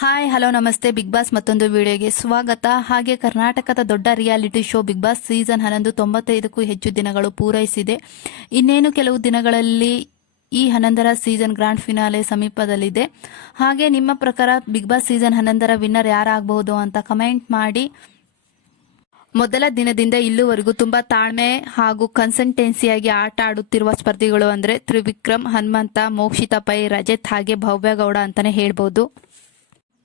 Hi hello ನಮಸ್ತೆ. Big boss ಮತ್ತೊಂದು ವಿಡಿಯೋಗೆ ಸ್ವಾಗತ. ಹಾಗೆ ಕರ್ನಾಟಕದ ದೊಡ್ಡ reality show big boss season 11 95ಕ್ಕೂ ಹೆಚ್ಚು ದಿನಗಳು ಪೂರೈಸಿದೆ. ಇನ್ನೇನು ಕೆಲವು ದಿನಗಳಲ್ಲಿ ಈ 11ರ ಸೀಸನ್ ಗ್ರಾಂಡ್ ಫಿನಾಲೆ ಸಮೀಪದಲ್ಲಿದೆ. ಹಾಗೆ ನಿಮ್ಮ ಪ್ರಕಾರ ಬಿಗ್ ಬಾಸ್ ಸೀಸನ್ 11ರ ವಿನ್ನರ್ ಯಾರಾಗಬಹುದು ಅಂತ ಕಮೆಂಟ್ ಮಾಡಿ. ಮೊದಲ ದಿನದಿಂದ ಇಲ್ಲಿವರೆಗೂ ತುಂಬಾ ತಾಳ್ಮೆ ಹಾಗೂ ಕನ್ಸಲ್ಟೆನ್ಸಿಯಾಗಿ ಆಟ ಆಡುತ್ತಿರುವ ಸ್ಪರ್ಧಿಗಳು ಅಂದ್ರೆ ತ್ರಿವಿಕ್ರಮ್, ಹನುಮಂತ, ಮೋಕ್ಷಿತಾ ಪೈ, ರಜತ್ ಹಾಗೆ ಭವ್ಯಗೌಡ ಅಂತಾನೆ ಹೇಳ್ಬೋದು.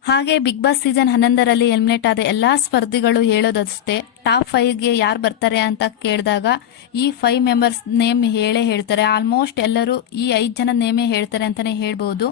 ಹಾಗೆ ಬಿಗ್ ಬಾಸ್ ಸೀಸನ್ 11ರಲ್ಲಿ ಎಲಿಮಿನೇಟ್ ಆದ ಎಲ್ಲಾ ಸ್ಪರ್ಧಿಗಳು ಹೇಳೋದಷ್ಟೇ, ಟಾಪ್ 5ಗೆ ಯಾರು ಬರ್ತಾರೆ ಅಂತ ಕೇಳಿದಾಗ ಈ 5 ಮೆಂಬರ್ಸ್ ನೇಮ್ ಹೇಳ್ತಾರೆ. ಆಲ್ಮೋಸ್ಟ್ ಎಲ್ಲರೂ ಈ 5 ಜನ ನೇಮೇ ಹೇಳ್ತಾರೆ ಅಂತಾನೆ ಹೇಳ್ಬೋದು.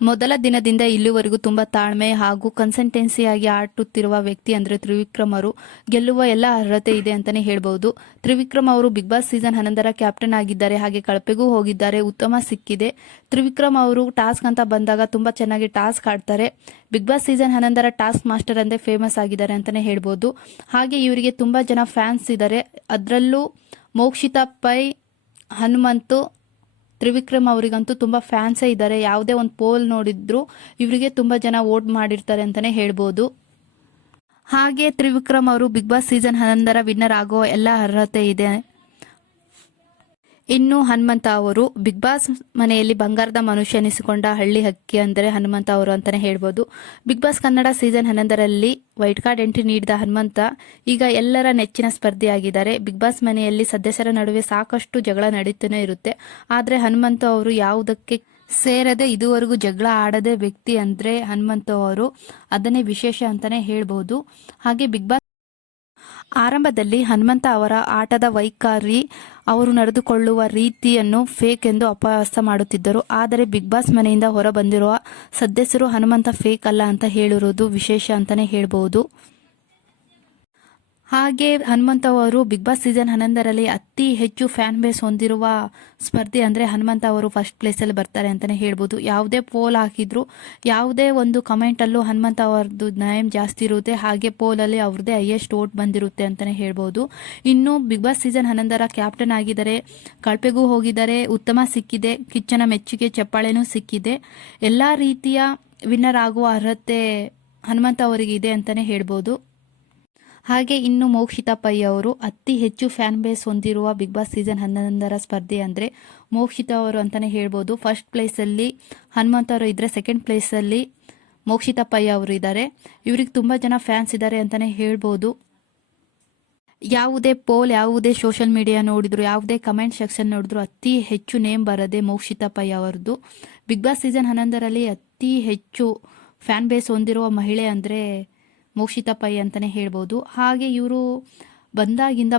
ಮೊದಲ ದಿನದಿಂದ ಇಲ್ಲಿವರೆಗೂ ತುಂಬಾ ತಾಳ್ಮೆ ಹಾಗೂ ಕನ್ಸಲ್ಟೆನ್ಸಿಯಾಗಿ ಆಡುತ್ತಿರುವ ವ್ಯಕ್ತಿ ಅಂದ್ರೆ ತ್ರಿವಿಕ್ರಮ್ ಅವರು. ಗೆಲ್ಲುವ ಎಲ್ಲ ಅರ್ಹತೆ ಇದೆ ಅಂತಾನೆ ಹೇಳ್ಬಹುದು. ತ್ರಿವಿಕ್ರಮ್ ಅವರು ಬಿಗ್ ಬಾಸ್ ಸೀಸನ್ 11ರ ಕ್ಯಾಪ್ಟನ್ ಆಗಿದ್ದಾರೆ. ಹಾಗೆ ಕಳಪೆಗೂ ಹೋಗಿದ್ದಾರೆ, ಉತ್ತಮ ಸಿಕ್ಕಿದೆ. ತ್ರಿವಿಕ್ರಮ್ ಅವರು ಟಾಸ್ಕ್ ಅಂತ ಬಂದಾಗ ತುಂಬಾ ಚೆನ್ನಾಗಿ ಟಾಸ್ಕ್ ಆಡ್ತಾರೆ. ಬಿಗ್ ಬಾಸ್ ಸೀಸನ್ 11ರ ಟಾಸ್ಕ್ ಮಾಸ್ಟರ್ ಅಂದೇ ಫೇಮಸ್ ಆಗಿದ್ದಾರೆ ಅಂತಾನೆ ಹೇಳ್ಬಹುದು. ಹಾಗೆ ಇವರಿಗೆ ತುಂಬಾ ಜನ ಫ್ಯಾನ್ಸ್ ಇದ್ದಾರೆ. ಅದರಲ್ಲೂ ಮೋಕ್ಷಿತಾ ಪೈ, ಹನುಮಂತು, ತ್ರಿವಿಕ್ರಮ್ ಅವರಿಗಂತೂ ತುಂಬಾ ಫ್ಯಾನ್ಸೇ ಇದ್ದಾರೆ. ಯಾವುದೇ ಒಂದು ಪೋಲ್ ನೋಡಿದ್ರು ಇವರಿಗೆ ತುಂಬಾ ಜನ ವೋಟ್ ಮಾಡಿರ್ತಾರೆ ಅಂತಾನೆ ಹೇಳ್ಬೋದು. ಹಾಗೆ ತ್ರಿವಿಕ್ರಮ್ ಅವರು ಬಿಗ್ ಬಾಸ್ ಸೀಸನ್ 11ರ ವಿನ್ನರ್ ಆಗೋ ಎಲ್ಲ ಅರ್ಹತೆ ಇದೆ. ಇನ್ನು ಹನುಮಂತ ಅವರು ಬಿಗ್ ಬಾಸ್ ಮನೆಯಲ್ಲಿ ಬಂಗಾರದ ಮನುಷ್ಯ ಎನಿಸಿಕೊಂಡ ಹಳ್ಳಿ ಹಕ್ಕಿ ಅಂದರೆ ಹನುಮಂತ ಅವರು ಅಂತಾನೆ ಹೇಳ್ಬೋದು. ಬಿಗ್ ಬಾಸ್ ಕನ್ನಡ ಸೀಸನ್ 11ರಲ್ಲಿ ವೈಟ್ ಕಾರ್ಡ್ ಎಂಟ್ರಿ ನೀಡಿದ ಹನುಮಂತ ಈಗ ಎಲ್ಲರ ನೆಚ್ಚಿನ ಸ್ಪರ್ಧಿಯಾಗಿದ್ದಾರೆ. ಬಿಗ್ ಬಾಸ್ ಮನೆಯಲ್ಲಿ ಸದಸ್ಯರ ನಡುವೆ ಸಾಕಷ್ಟು ಜಗಳ ನಡೀತಾನೆ ಇರುತ್ತೆ. ಆದ್ರೆ ಹನುಮಂತ ಅವರು ಯಾವುದಕ್ಕೆ ಸೇರದೆ ಇದುವರೆಗೂ ಜಗಳ ಆಡದೆ ವ್ಯಕ್ತಿ ಅಂದ್ರೆ ಹನುಮಂತ ಅವರು. ಅದನ್ನೇ ವಿಶೇಷ ಅಂತಾನೆ ಹೇಳ್ಬಹುದು. ಹಾಗೆ ಬಿಗ್ ಬಾಸ್ ಆರಂಭದಲ್ಲಿ ಹನುಮಂತ ಅವರ ಆಟದ ವೈಖರಿ, ಅವರು ನಡೆದುಕೊಳ್ಳುವ ರೀತಿಯನ್ನು ಫೇಕ್ ಎಂದು ಅಪಹಾಸ್ಯ ಮಾಡುತ್ತಿದ್ದರು. ಆದರೆ ಬಿಗ್ ಬಾಸ್ ಮನೆಯಿಂದ ಹೊರ ಬಂದಿರುವ ಸದಸ್ಯರು ಹನುಮಂತ ಫೇಕ್ ಅಲ್ಲ ಅಂತ ಹೇಳಿರುವುದು ವಿಶೇಷ ಅಂತಾನೆ ಹೇಳ್ಬಹುದು. ಹಾಗೆ ಹನುಮಂತ ಅವರು ಬಿಗ್ ಬಾಸ್ ಸೀಸನ್ 11ರಲ್ಲಿ ಅತಿ ಹೆಚ್ಚು ಫ್ಯಾನ್ ಬೇಸ್ ಹೊಂದಿರುವ ಸ್ಪರ್ಧಿ ಅಂದ್ರೆ ಹನುಮಂತ ಅವರು ಫಸ್ಟ್ ಪ್ಲೇಸ್ ಅಲ್ಲಿ ಬರ್ತಾರೆ ಅಂತಾನೆ ಹೇಳ್ಬೋದು. ಯಾವುದೇ ಪೋಲ್ ಹಾಕಿದ್ರು, ಯಾವುದೇ ಒಂದು ಕಮೆಂಟ್ ಅಲ್ಲೂ ಹನುಮಂತ ಅವರದ್ದು ನೇಮ್ ಜಾಸ್ತಿ ಇರುತ್ತೆ. ಹಾಗೆ ಪೋಲ್ ಅಲ್ಲಿ ಅವ್ರದ್ದೇ ಹೈಯೆಸ್ಟ್ ವೋಟ್ ಬಂದಿರುತ್ತೆ ಅಂತಾನೆ ಹೇಳ್ಬೋದು. ಇನ್ನು ಬಿಗ್ ಬಾಸ್ ಸೀಸನ್ 11ರ ಕ್ಯಾಪ್ಟನ್ ಆಗಿದ್ದಾರೆ, ಕಳಪೆಗೂ ಹೋಗಿದ್ದಾರೆ, ಉತ್ತಮ ಸಿಕ್ಕಿದೆ, ಕಿಚ್ಚನ ಮೆಚ್ಚುಗೆ ಚಪ್ಪಾಳೆನೂ ಸಿಕ್ಕಿದೆ. ಎಲ್ಲಾ ರೀತಿಯ ವಿನ್ನರ್ ಆಗುವ ಅರ್ಹತೆ ಹನುಮಂತ ಅವರಿಗೆ ಇದೆ ಅಂತಾನೆ ಹೇಳ್ಬೋದು. ಹಾಗೆ ಇನ್ನು ಮೋಕ್ಷಿತಾ ಪೈ ಅವರು ಅತಿ ಹೆಚ್ಚು ಫ್ಯಾನ್ ಬೇಸ್ ಹೊಂದಿರುವ ಬಿಗ್ ಬಾಸ್ ಸೀಸನ್ 11ರ ಸ್ಪರ್ಧೆ ಅಂದ್ರೆ ಮೋಕ್ಷಿತಾ ಅವರು ಅಂತಾನೆ ಹೇಳ್ಬೋದು. ಫಸ್ಟ್ ಪ್ಲೇಸ್ ಅಲ್ಲಿ ಹನುಮಂತ ಅವರು ಇದ್ರೆ, ಸೆಕೆಂಡ್ ಪ್ಲೇಸ್ ಅಲ್ಲಿ ಮೋಕ್ಷಿತಾ ಪೈ ಅವರು ಇದ್ದಾರೆ. ಇವ್ರಿಗೆ ತುಂಬಾ ಜನ ಫ್ಯಾನ್ಸ್ ಇದ್ದಾರೆ ಅಂತಾನೆ ಹೇಳ್ಬೋದು. ಯಾವುದೇ ಪೋಲ್, ಯಾವುದೇ ಸೋಷಿಯಲ್ ಮೀಡಿಯಾ ನೋಡಿದ್ರು, ಯಾವುದೇ ಕಮೆಂಟ್ ಸೆಕ್ಷನ್ ನೋಡಿದ್ರು ಅತಿ ಹೆಚ್ಚು ನೇಮ್ ಬರದೆ ಮೋಕ್ಷಿತಾ ಪೈ ಅವರದ್ದು. ಬಿಗ್ ಬಾಸ್ ಸೀಸನ್ 11ರಲ್ಲಿ ಅತಿ ಹೆಚ್ಚು ಫ್ಯಾನ್ ಬೇಸ್ ಹೊಂದಿರುವ ಮಹಿಳೆ ಅಂದ್ರೆ ಮೋಕ್ಷಿತಾ ಪೈ ಅಂತಾನೆ ಹೇಳ್ಬೋದು. ಹಾಗೆ ಇವರು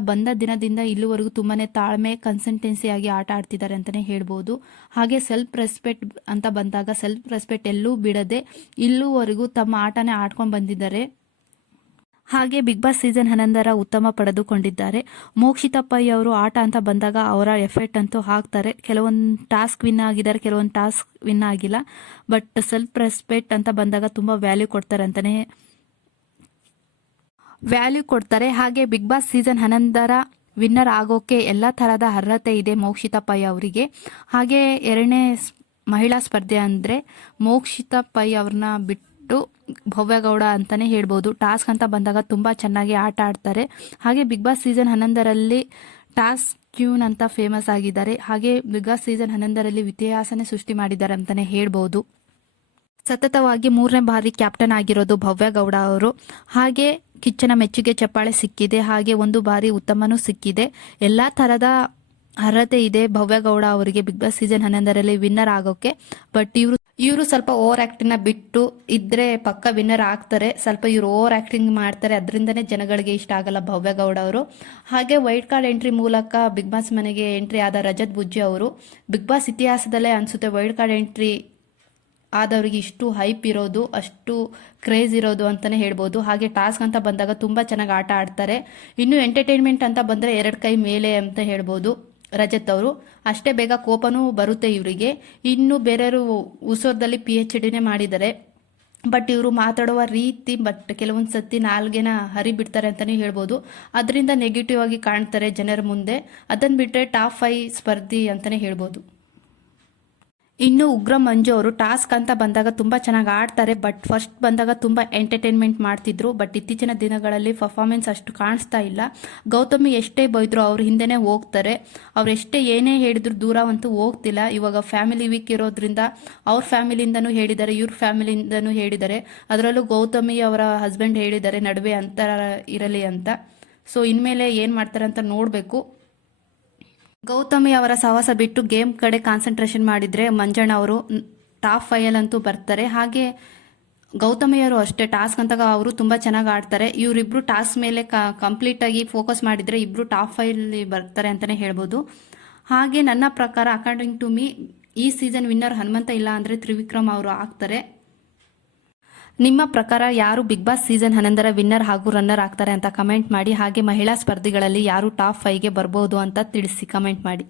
ಬಂದ ದಿನದಿಂದ ಇಲ್ಲಿವರೆಗೂ ತುಂಬಾನೇ ತಾಳ್ಮೆ, ಕನ್ಸಲ್ಟೆನ್ಸಿ ಆಗಿ ಆಟ ಆಡ್ತಿದ್ದಾರೆ ಅಂತಾನೆ ಹೇಳ್ಬೋದು. ಹಾಗೆ ಸೆಲ್ಫ್ ರೆಸ್ಪೆಕ್ಟ್ ಅಂತ ಬಂದಾಗ ಸೆಲ್ಫ್ ರೆಸ್ಪೆಕ್ಟ್ ಎಲ್ಲೂ ಬಿಡದೆ ಇಲ್ಲಿವರೆಗೂ ತಮ್ಮ ಆಟನೇ ಆಡ್ಕೊಂಡು ಬಂದಿದ್ದಾರೆ. ಹಾಗೆ ಬಿಗ್ ಬಾಸ್ ಸೀಸನ್ 11ರ ಉತ್ತಮ ಪಡೆದುಕೊಂಡಿದ್ದಾರೆ. ಮೋಕ್ಷಿತಾ ಪೈ ಅವರು ಆಟ ಅಂತ ಬಂದಾಗ ಅವರ ಎಫೆಕ್ಟ್ ಅಂತೂ ಹಾಕ್ತಾರೆ. ಕೆಲವೊಂದು ಟಾಸ್ಕ್ ವಿನ್ ಆಗಿದ್ದಾರೆ, ಕೆಲವೊಂದು ಟಾಸ್ಕ್ ವಿನ್ ಆಗಿಲ್ಲ. ಬಟ್ ಸೆಲ್ಫ್ ರೆಸ್ಪೆಕ್ಟ್ ಅಂತ ಬಂದಾಗ ತುಂಬಾ ವ್ಯಾಲ್ಯೂ ಕೊಡ್ತಾರೆ. ಹಾಗೆ ಬಿಗ್ ಬಾಸ್ ಸೀಸನ್ 11ರ ವಿನ್ನರ್ ಆಗೋಕೆ ಎಲ್ಲ ತರಹದ ಅರ್ಹತೆ ಇದೆ ಮೋಕ್ಷಿತಾ ಪೈ ಅವರಿಗೆ. ಹಾಗೆ ಎರಡನೇ ಮಹಿಳಾ ಸ್ಪರ್ಧೆ ಅಂದ್ರೆ ಮೋಕ್ಷಿತಾ ಪೈ ಅವ್ರನ್ನ ಬಿಟ್ಟು ಭವ್ಯಗೌಡ ಅಂತಾನೆ ಹೇಳ್ಬೋದು. ಟಾಸ್ಕ್ ಅಂತ ಬಂದಾಗ ತುಂಬಾ ಚೆನ್ನಾಗಿ ಆಟ ಆಡ್ತಾರೆ. ಹಾಗೆ ಬಿಗ್ ಬಾಸ್ ಸೀಸನ್ 11ರಲ್ಲಿ ಟಾಸ್ಕ್ ಕ್ಯೂನ್ ಅಂತ ಫೇಮಸ್ ಆಗಿದ್ದಾರೆ. ಹಾಗೆ ಬಿಗ್ ಬಾಸ್ ಸೀಸನ್ 11ರಲ್ಲಿ ಇತಿಹಾಸನೇ ಸೃಷ್ಟಿ ಮಾಡಿದ್ದಾರೆ ಅಂತಾನೆ ಹೇಳ್ಬೋದು. ಸತತವಾಗಿ 3ನೇ ಬಾರಿ ಕ್ಯಾಪ್ಟನ್ ಆಗಿರೋದು ಭವ್ಯಗೌಡ ಅವರು. ಹಾಗೆ ಕಿಚ್ಚನ ಮೆಚ್ಚುಗೆ ಚಪ್ಪಾಳೆ ಸಿಕ್ಕಿದೆ. ಹಾಗೆ ಒಂದು ಬಾರಿ ಉತ್ತಮನೂ ಸಿಕ್ಕಿದೆ. ಎಲ್ಲಾ ತರದ ಅರ್ಹತೆ ಇದೆ ಭವ್ಯಗೌಡ ಅವರಿಗೆ ಬಿಗ್ ಬಾಸ್ ಸೀಸನ್ 11ರಲ್ಲಿ ವಿನ್ನರ್ ಆಗೋಕೆ. ಬಟ್ ಇವರು ಸ್ವಲ್ಪ ಓವರ್ ಆಕ್ಟಿಂಗ್ ನ ಬಿಟ್ಟು ಇದ್ರೆ ಪಕ್ಕ ವಿನ್ನರ್ ಆಗ್ತಾರೆ. ಸ್ವಲ್ಪ ಇವರು ಓವರ್ ಆಕ್ಟಿಂಗ್ ಮಾಡ್ತಾರೆ, ಅದರಿಂದನೇ ಜನಗಳಿಗೆ ಇಷ್ಟ ಆಗಲ್ಲ ಭವ್ಯಗೌಡ ಅವರು. ಹಾಗೆ ವೈಟ್ ಕಾರ್ಡ್ ಎಂಟ್ರಿ ಮೂಲಕ ಬಿಗ್ ಬಾಸ್ ಮನೆಗೆ ಎಂಟ್ರಿ ಆದ ರಜತ್ ಬುಜ್ಜಿ ಅವರು. ಬಿಗ್ ಬಾಸ್ ಇತಿಹಾಸದಲ್ಲೇ ಅನ್ಸುತ್ತೆ ವೈಟ್ ಕಾರ್ಡ್ ಎಂಟ್ರಿ ಆದವರಿಗೆ ಇಷ್ಟು ಹೈಪ್ ಇರೋದು, ಅಷ್ಟು ಕ್ರೇಜ್ ಇರೋದು ಅಂತಾನೆ ಹೇಳ್ಬೋದು. ಹಾಗೆ ಟಾಸ್ಕ್ ಅಂತ ಬಂದಾಗ ತುಂಬಾ ಚೆನ್ನಾಗಿ ಆಟ ಆಡ್ತಾರೆ. ಇನ್ನು ಎಂಟರ್ಟೈನ್ಮೆಂಟ್ ಅಂತ ಬಂದ್ರೆ 2 ಕೈ ಮೇಲೆ ಅಂತ ಹೇಳ್ಬೋದು ರಜತ್ ಅವರು. ಅಷ್ಟೇ ಬೇಗ ಕೋಪನೂ ಬರುತ್ತೆ ಇವರಿಗೆ. ಇನ್ನು ಬೇರೆಯವರು ಉಸೋರ್ದಲ್ಲಿ PhDನೇ ಮಾಡಿದ್ದಾರೆ. ಬಟ್ ಇವರು ಮಾತಾಡುವ ರೀತಿ ಕೆಲವೊಂದು ಸತಿ ನಾಲ್ಗೆನ ಹರಿಬಿಡ್ತಾರೆ ಅಂತಾನೆ ಹೇಳ್ಬೋದು. ಅದರಿಂದ ನೆಗೆಟಿವ್ ಆಗಿ ಕಾಣ್ತಾರೆ ಜನರ ಮುಂದೆ. ಅದನ್ನ ಬಿಟ್ಟರೆ ಟಾಪ್ 5 ಸ್ಪರ್ಧಿ ಅಂತಾನೆ ಹೇಳ್ಬೋದು. ಇನ್ನು ಉಗ್ರ ಮಂಜು ಅವರು ಟಾಸ್ಕ್ ಅಂತ ಬಂದಾಗ ತುಂಬ ಚೆನ್ನಾಗಿ ಆಡ್ತಾರೆ. ಬಟ್ ಫಸ್ಟ್ ಬಂದಾಗ ತುಂಬ ಎಂಟರ್ಟೈನ್ಮೆಂಟ್ ಮಾಡ್ತಿದ್ರು. ಬಟ್ ಇತ್ತೀಚಿನ ದಿನಗಳಲ್ಲಿ ಪರ್ಫಾರ್ಮೆನ್ಸ್ ಅಷ್ಟು ಕಾಣಿಸ್ತಾ ಇಲ್ಲ. ಗೌತಮಿ ಎಷ್ಟೇ ಬೈದ್ರು ಅವ್ರ ಹಿಂದೆನೇ ಹೋಗ್ತಾರೆ. ಅವ್ರು ಎಷ್ಟೇ ಏನೇ ಹೇಳಿದ್ರು ದೂರವಂತೂ ಹೋಗ್ತಿಲ್ಲ. ಇವಾಗ ಫ್ಯಾಮಿಲಿ ವೀಕ್ ಇರೋದ್ರಿಂದ ಅವ್ರ ಫ್ಯಾಮಿಲಿಯಿಂದನೂ ಹೇಳಿದ್ದಾರೆ, ಇವ್ರ ಫ್ಯಾಮಿಲಿಯಿಂದನೂ ಹೇಳಿದ್ದಾರೆ. ಅದರಲ್ಲೂ ಗೌತಮಿ ಅವರ ಹಸ್ಬೆಂಡ್ ಹೇಳಿದ್ದಾರೆ ನಡುವೆ ಅಂತರ ಇರಲಿ ಅಂತ. ಸೊ ಇನ್ಮೇಲೆ ಏನು ಮಾಡ್ತಾರೆ ಅಂತ ನೋಡಬೇಕು. ಗೌತಮಿ ಅವರ ಸಹವಾಸ ಬಿಟ್ಟು ಗೇಮ್ ಕಡೆ ಕಾನ್ಸಂಟ್ರೇಷನ್ ಮಾಡಿದರೆ ಮಂಜಣ್ಣ ಅವರು ಟಾಪ್ 5 ಅಂತೂ ಬರ್ತಾರೆ. ಹಾಗೆ ಗೌತಮಿಯವರು ಅಷ್ಟೇ ಟಾಸ್ಕ್ ಅಂತಾಗ ಅವರು ತುಂಬ ಚೆನ್ನಾಗಿ ಆಡ್ತಾರೆ. ಇವರಿಬ್ರು ಟಾಸ್ಕ್ ಮೇಲೆ ಕಂಪ್ಲೀಟಾಗಿ ಫೋಕಸ್ ಮಾಡಿದರೆ ಇಬ್ಬರು ಟಾಪ್ 5 ಬರ್ತಾರೆ ಅಂತಲೇ ಹೇಳ್ಬೋದು. ಹಾಗೆ ನನ್ನ ಪ್ರಕಾರ ಅಕಾರ್ಡಿಂಗ್ ಟು ಮೀ ಈ ಸೀಸನ್ ವಿನ್ನರ್ ಹನುಮಂತ ಇಲ್ಲ ಅಂದರೆ ತ್ರಿವಿಕ್ರಮ್ ಅವರು ಆಗ್ತಾರೆ. ನಿಮ್ಮ ಪ್ರಕಾರ ಯಾರು ಬಿಗ್ ಬಾಸ್ ಸೀಸನ್ 11 ವಿನ್ನರ್ ಹಾಗೂ ರನ್ನರ್ ಆಗ್ತಾರೆ ಅಂತ ಕಮೆಂಟ್ ಮಾಡಿ. ಹಾಗೆ ಮಹಿಳಾ ಸ್ಪರ್ಧಿಗಳಲ್ಲಿ ಯಾರು ಟಾಪ್ 5ಗೆ ಬರ್ಬೋದು ಅಂತ ತಿಳಿಸಿ ಕಮೆಂಟ್ ಮಾಡಿ.